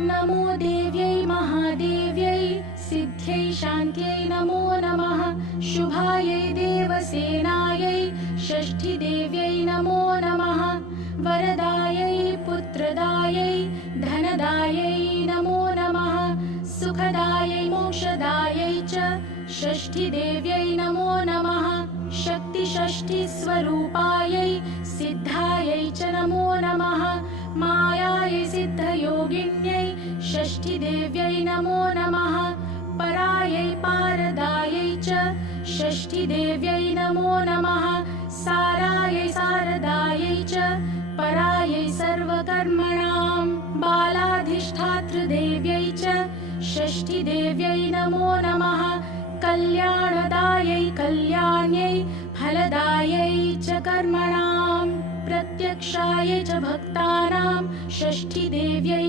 नमो देव्यै महादेव्यै सिद्ध्यै शान्त्यै नमो नमः। शुभायै देवसेनायै षष्ठीदेव्यै नमो नमः। वरदायै पुत्रदायै धनदायै नमो नमः। सुखदायै मोक्षदायै च षष्ठीदेव्यै नमो नमः। शक्तिषष्ठीस्वरूपायै सिद्धायै च नमो नमः। मायायै सिद्धयोगिन्यै षष्ठीदेव्यै नमो नमः। परायै पारदायै च षष्ठीदेव्यै नमो नमः। सारायै शारदायै च परायै सर्वकर्मणां बालाधिष्ठातृदेव्यै च षष्ठीदेव्यै नमो नमः। कल्याणदायै कल्याण्यै फलदायै च कर्मणां प्रत्यक्षायै च भक्तानां षष्ठीदेव्यै